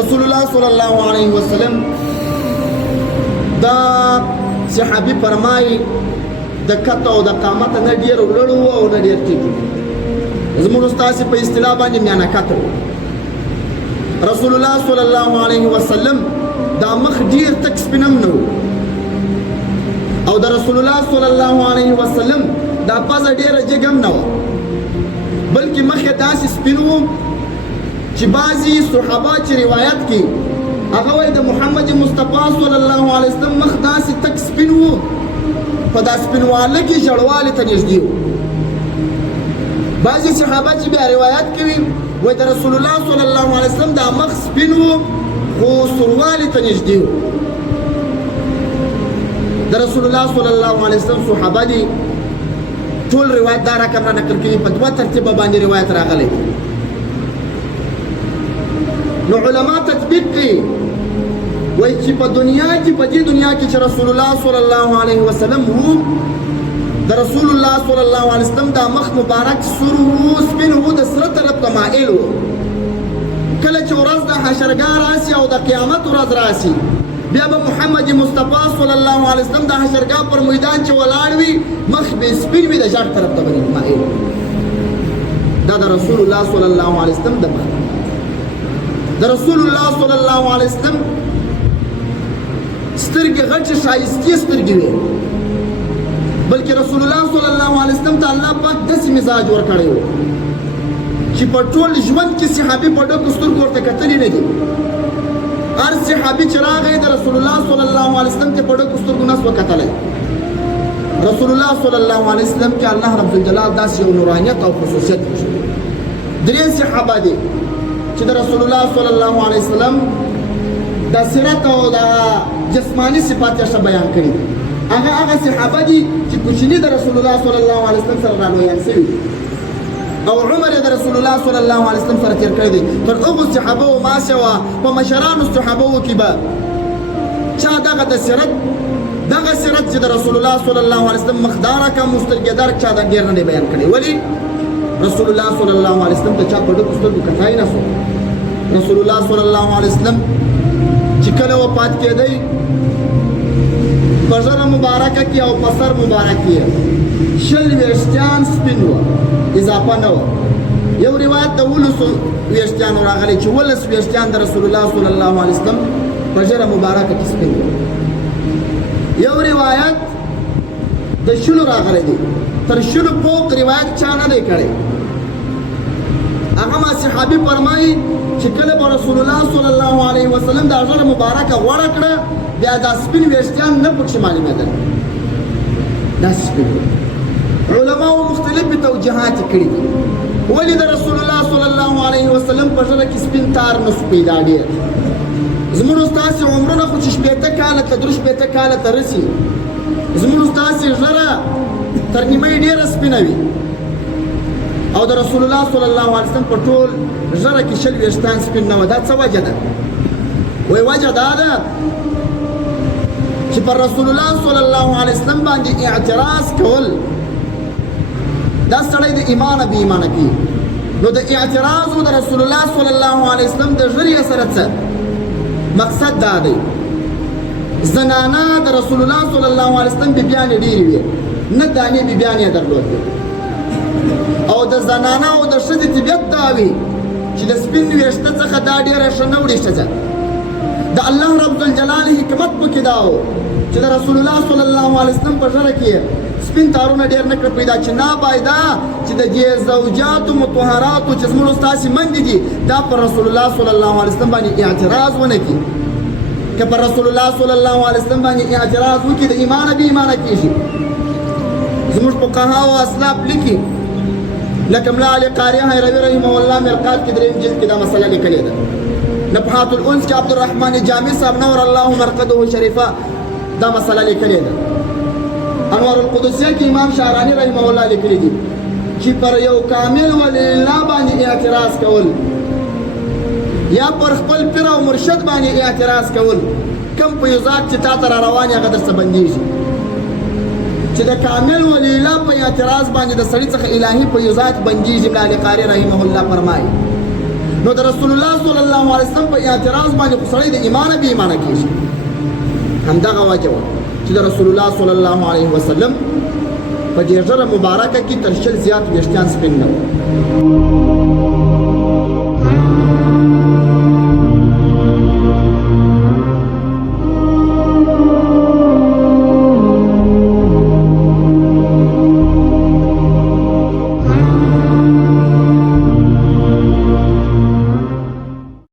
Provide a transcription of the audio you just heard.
رسول الله صلی الله علیه وسلم دا صحابي فرمایي د کته او د قامت نه ډیر وړو او نه ډیر ټیټ زموږ استاد په اصطلاح باندې میانه کته رسول الله صلی الله علیه وسلم دا مخ ډیر تک سپینم نو او د رسول الله صلی الله علیه وسلم دا پزه ډیره جګم نه بلکې مخ داسې سپینو چې بعضی صحابه چې روایت کوي هغه وایي د محمد مصطفی صلی الله علیه وسلم مخ داسې تک سپینو په دا سپینواله کې ژړواله ته نږدې وو بعضی صحابه چې بیا روایت کوي وایي د رسول الله صلی الله علیه وسلم دا مخ سپین وو خو سورواله ته نږدې وو د رسول الله صلی الله علیه وسلم صحابه دي ټول روایت دا رقم را نقل کوي په دوه ترتیبه باندې روایت راغلی نو علما تطبیق کوي وایي چې په دنیا کې په دې دنیا کې چې رسول الله صلی الله علیه وسلم وو د رسول الله صلی الله علیه وسلم دا مخ مبارک سور وو سپین وو د سره طرف ته مائل وو کله چې ورځ د حشرګاه راسي او د قیامت ورځ راسي بیا به محمد مصطفی صلی الله علیه وسلم د حشرګاه پر میدان چې ولاړ وي مخ به سپین وي د ژړ طرف ته باندې مائل دا د رسول الله صلی الله علیه وسلم د مخ د رسول الله صلی الله علیه وسلم سترګې غټې ښایستې سترګې وې بلکې رسول الله صلی الله علیه وسلم ته الله پاک داسې مزاج ورکړی و چې په ټول ژوند کې صحابي په ډکو سترګو ورته کتلي نه دي هر صحابي چې راغی د رسول الله صلی الله علیه وسلم ته په ډکو سترګو نه سو کتلی رسول الله صلی الله علیه وسلم کې الله رب الجلال داسې یو نورانیت او خصوصیت درې صحابه دي چې د رسول الله صلی الله علیه وسلم د سیرت او د جسمانی صفات یې بیان کړي هغه صحابه دي چې کوچني د رسول الله صلی الله علیه وسلم سره رالویان شوي او عمر د رسول الله صلی الله علیه وسلم سره تیر کړی دی تر هغو صحابه و ما سوا په مشرانو صحابه و کې به چا دغه د سیرت چې د رسول الله صلی الله علیه وسلم مخداره کا مسترګدار چا د ډیر نه بیان کړي ولی رسول الله صلی الله علیه وسلم ته چا په ډکو سترګو کتای نه سو رسول الله صلی الله علیه وسلم چې کله وفات کېدی په ژړه مبارکه کې او په سر مبارک کې شل ویشتیان سپین وه اضافه نه وه یو روایت د 19 ویشتیانو راغلی چې 19 ویشتیان د رسول الله صلی الله علیه وسلم په ژړه مبارکه کې سپین وه یو روایت د شلو راغلی دی تر شلو فوق روایت چا نه دی کړی هغه ما صحابي فرمایي چې کله به رسول الله صلی الله علیه وسلم د ژړه مبارکه غوړه کړه بیا دا سپین ویشتیان نه پکښې معلومېدل دا سپین علماو مختلفې توجیهات یې کړي دي ولې د رسول الله صلی الله علیه وسلم په ژړه کې سپین تار نه سو پیدا ډېر زموږ ستاسې عمرونه خو چې شپېته کاله ته درې شپېته کاله ته رسي زموږ ستاسې ژړه تر نیمۍ ډېره سپینه وي او د رسول الله صلی الله علیه وسلم په ټول ژړه کې شل ویشتان سپین نه وه دا څه وجه ده وایي وجه دا ده چې پر رسول الله صلی الله علیه وسلم باندې اعتراض کول دا سړی د ایمانه بې ایمانه کوي نو د اعتراض د رسول الله صلی الله علیه وسلم د ژړې سره څه مقصد دا دی زنانه د رسول الله صلی الله علیه وسلم بیبیانې ډېرې وې نه دانې بیبیانې یې درلودې او د زنانه او د ښځې طبیعت دا وي چې د سپین ویښته څخه دا ډېره ښه نه وړي ښځه د الله رب الجلال حکمت پکې دا و چې د رسول الله صلی الله علیه وسلم په ژړه کې سپین تارونه ډېر نه کړه پیدا چې نابایده چې د دې زوجاتو مطهراتو چې زموږ ستاسې مندې دي دا پر رسول الله صلی الله علیه وسلم باندې اعتراض ونه کړي که پر رسول الله صلی الله علیه وسلم باندې اعتراض وکړي د ایمانه بې ایمانه کېږي زموږ فقها او اسلاف لیکي لکه ملا علي قاري هیروي رحمه الله مرقات کې درېیم جلد کې دا مسله لیکلې ده نفحات الانس کې عبدالرحمن جامع صاحب نور الله مرقده شریفه دا مسله لیکلې ده انوار القدسیه کې امام شعرانی رحمه الله لیکلي دي چې پر یو کامل ولی الله باندې اعتراض کول یا پر خپل پیر او مرشد باندې اعتراض کول کم په یو ذات چې تا ته را روان هغه درته بندېږي چې د کامل ولی الله په اعتراض باندې د سړي څخه الهي په یو ذات بندېږي ملا علي قاري رحمه الله فرمایي نو د رسول الله صلی الله علیه وسلم په اعتراض باندې خو سړی د ایمانه بې ایمانه کېږي. همدغه وجه وه چې د رسول الله صلی الله علیه وسلم په دې ږیره مبارکه کې تر 100 زیات ویښتان سپین نه وو.